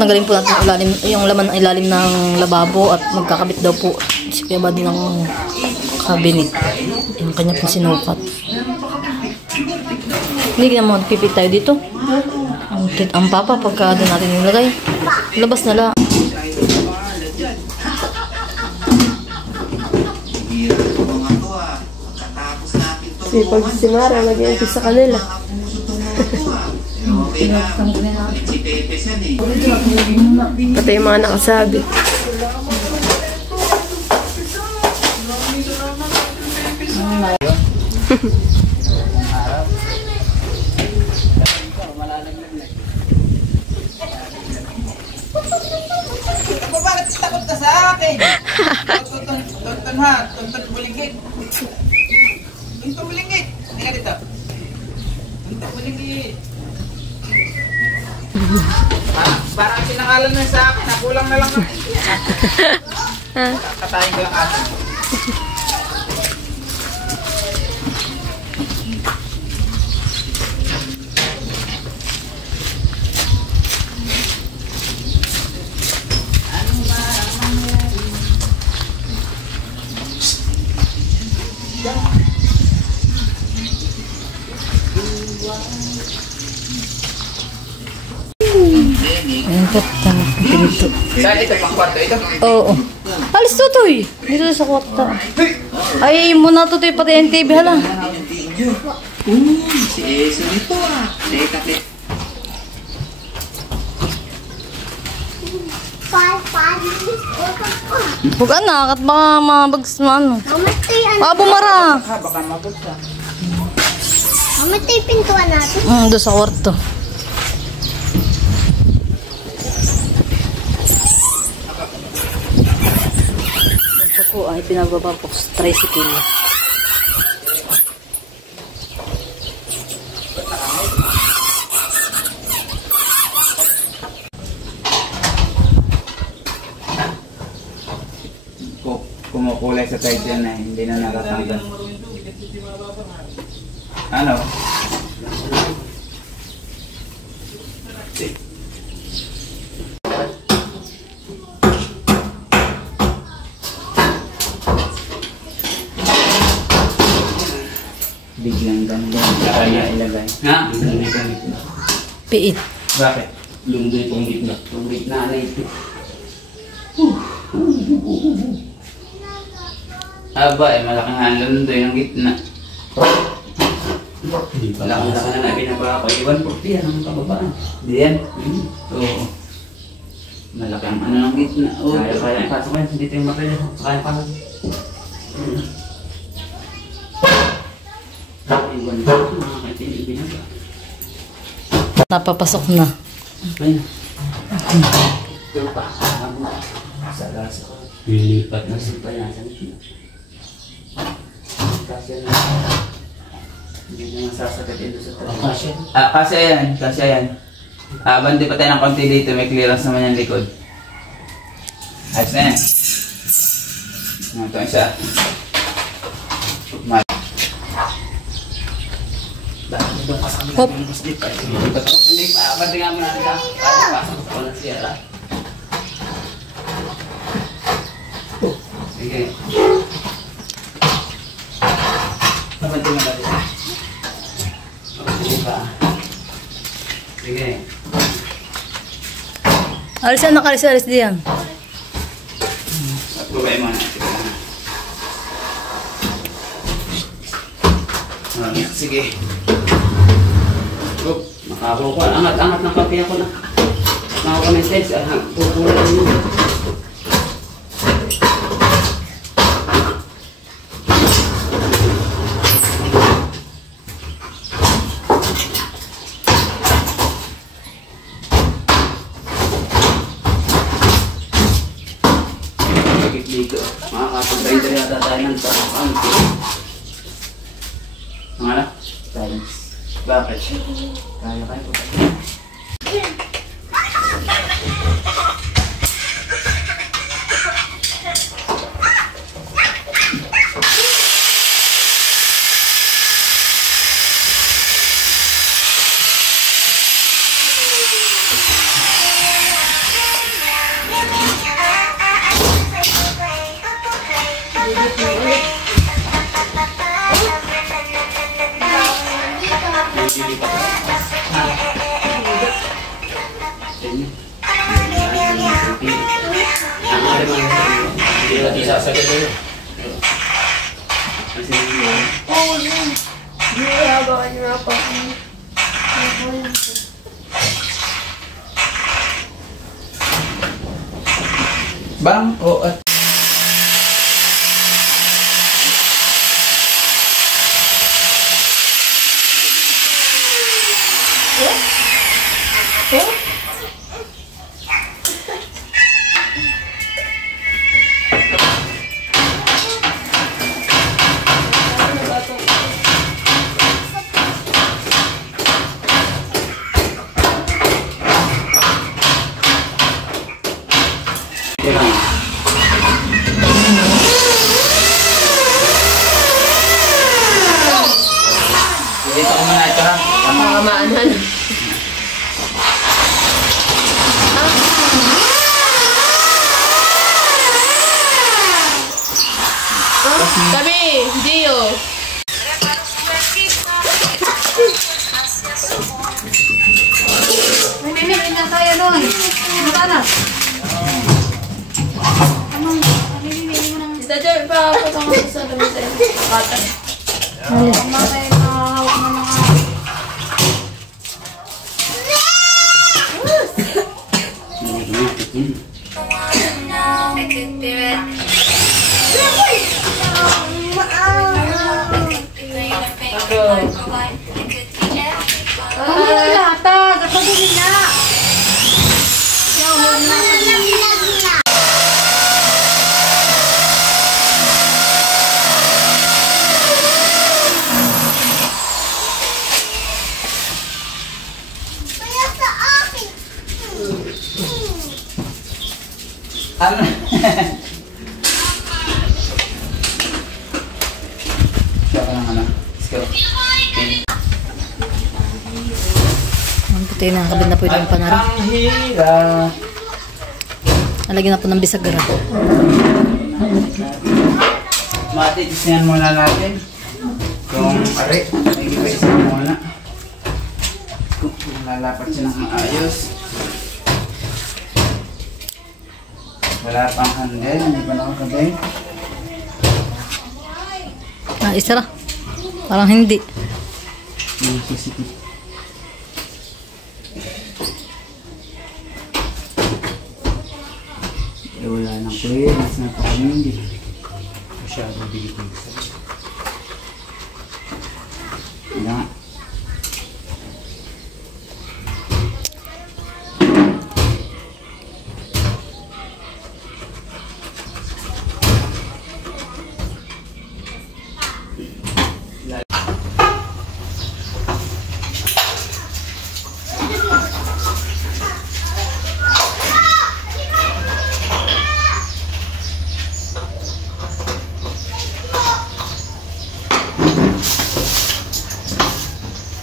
Tanggalin po natin yung laman ng ilalim ng lababo at magkakabit daw po si Kuya Buddy ng cabinet. Yung kanya po sinukat. Hindi naman pipit tayo dito. Ang papa pagka doon natin nilagay. Labas na lang. Pag si Mara, mag-iumpis sa kanila. Pati yung mga nakasabi. Bakit takot ka sa akin? Tonton ha, tonton bulinggit. Tonton bulinggit. Hindi ka dito. Tonton bulinggit. Parang sinangalan na sa akin, nakulang na lang natin. Katayin ko lang atin. Ayan po, pinto. Saan ito? Pang kwarto ito? Oo. Alis tutoy. Dito sa kwarto. Ay, muna tutoy pati NTV hala. Si Eso dito ah. Teka. Huwag anak at baka mabags mo ano. Baka bumara. Baka mabagsa. Mamatay pintuan natin. Doon sa kwarto. Ito po ay pinababa po sa tricycle. Kumukulay sa side yan na hindi na nakatanggal. Ano? Biglang ganda. Kaya ilagay. Ha? Piit. Bakit? Lumdoy itong gitna. Itong gitna na ito. Aba eh, malaking halundoy ng gitna. Malaki-laki na na binaba ko. 140 yan ang kababaan. Di yan? Oo. Malaki ang ano ng gitna. Kaya pasok yan. Dito yung makaya. Kaya pasok. Napapasok na. Ayun. Ito pa. Sa lasa ko. Lilipat na. Nasa pa yan. Kasi na. Hindi na masasagad ito sa trabaho. Kasi ayan. Bandi pa tayo ng konti dito. May clearance naman yung likod. Ayos na yan. Ito siya. Hop. Bandi nga mo natin ka. Pasok ko na siya. Sige. Bandi nga natin. Sige. Alis diyan. Provay mo na. Sige. Makakuha ko. Angat ng kape ako na. Makakuha ko ng stage. Pupulan mo. Dito. Makakapag-rider yata tayo ng tarapang. Mga times. Bakit? Kaya po tayo. Hindi natin sasagad na yun. Oo, yun. Hindi habakan niyo na pa. Bangko at dito ko muna ito ha. Mamaanan. Tabi, Gio. May na tayo doon. Magana. Sita Joy, papatang ako sa dami sa kapatan. Mamaya na hawak na mga... Ano? Siya ka lang ano. Let's go. Okay. Ang puti na, kabit na po ito yung panara. Ang hira. Alagyan na po ng bisagra. Matitisyan muna natin. Kung pare, nag-ipaisa muna. Kung lalapat siya ng maayos. Wala pang handle, hindi pa nakakabay. Ah, isa ra. Parang hindi. Sige. Wala nang pwede, mas napakamindi. Masyadong bilikid. Wala.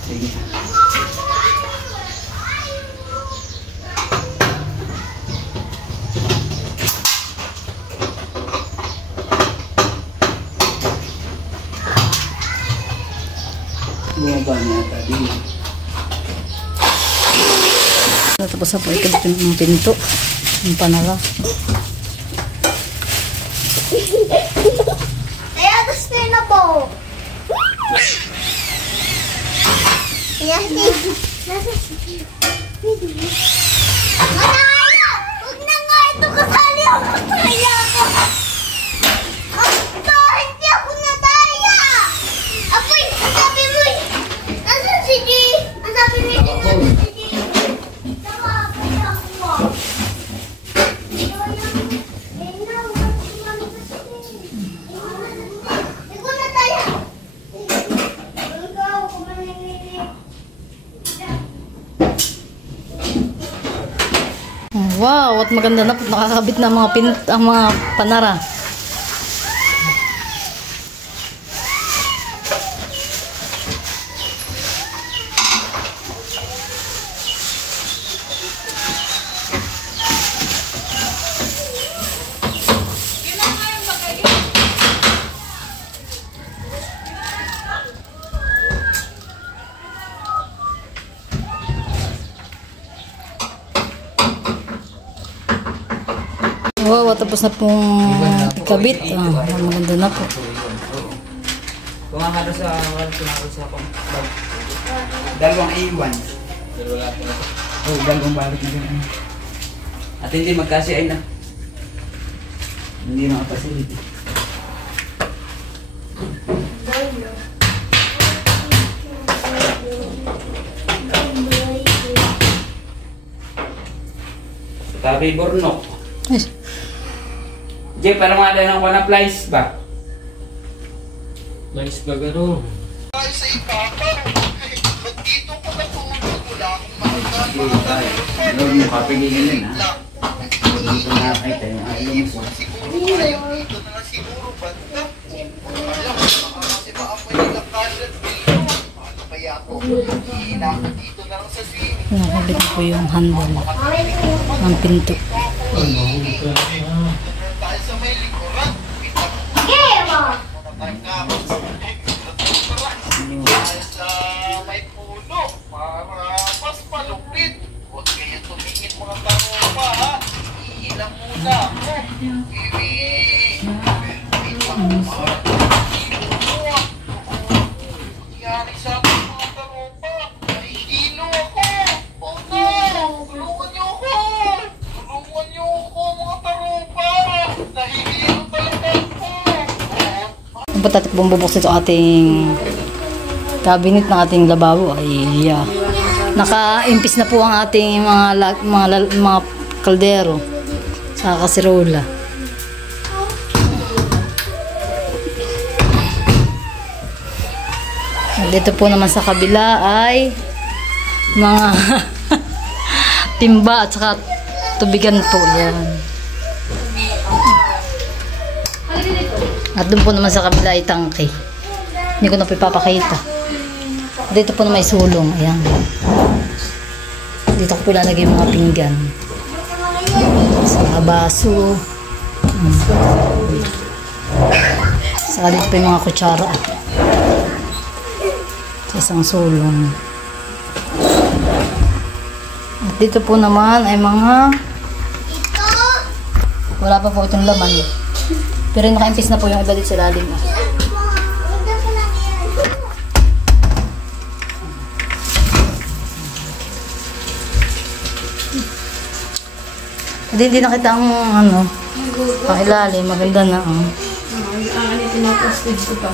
Sige. Bumaba niya ata din. Tapos na po ikabit yung pinto. Yung panara. Kaya gusto na po. Kaya nasa Manaya! Huwag na nga ito kasali ako. Kaya ako. Ito, hindi ako nadaya. Apoy, sabi mo, nasan si G? Ang sabi mo, nasan si G? Sama, apoy ako. Wow, at maganda na po nakakabit na ang mga panara. labaw at tapos na pong ikabit. Maganda na po. Kung akala sa pinakot sa akong dalawang A1. Oh, dalawang balot na ganun. At hindi magkasiay na. Hindi makapasiliti. Tabi Bornok. Yes. Jay, parang mga ng one applies ba? Nice ba gano'n? Sige, tayo. Lord mo, kapigigin din ha. Dito na nakita yung ayaw mo. Nakabit po yung handle ng pinto. Pagkatapos bubuksan ito ating cabinet ng ating lababo ay naka-impis na po ang ating mga kaldero sa kasirola. Dito po naman sa kabila ay mga timba at saka tubigan po yan. At doon po naman sa kabila ay tangke. Hindi ko na pipapakita. Dito po naman may sulong. Ayan. Dito ko po ilalagay yung mga pinggan. Sa mga baso. Saka dito po yung mga kutsara. Sa isang sulong. At dito po naman ay mga wala pa po itong laman. Pero naka-impis na po yung iba dito sa lalim. Hindi nakita ang ano, ang ilalim. Maganda na. Ang pinapastage ko pa.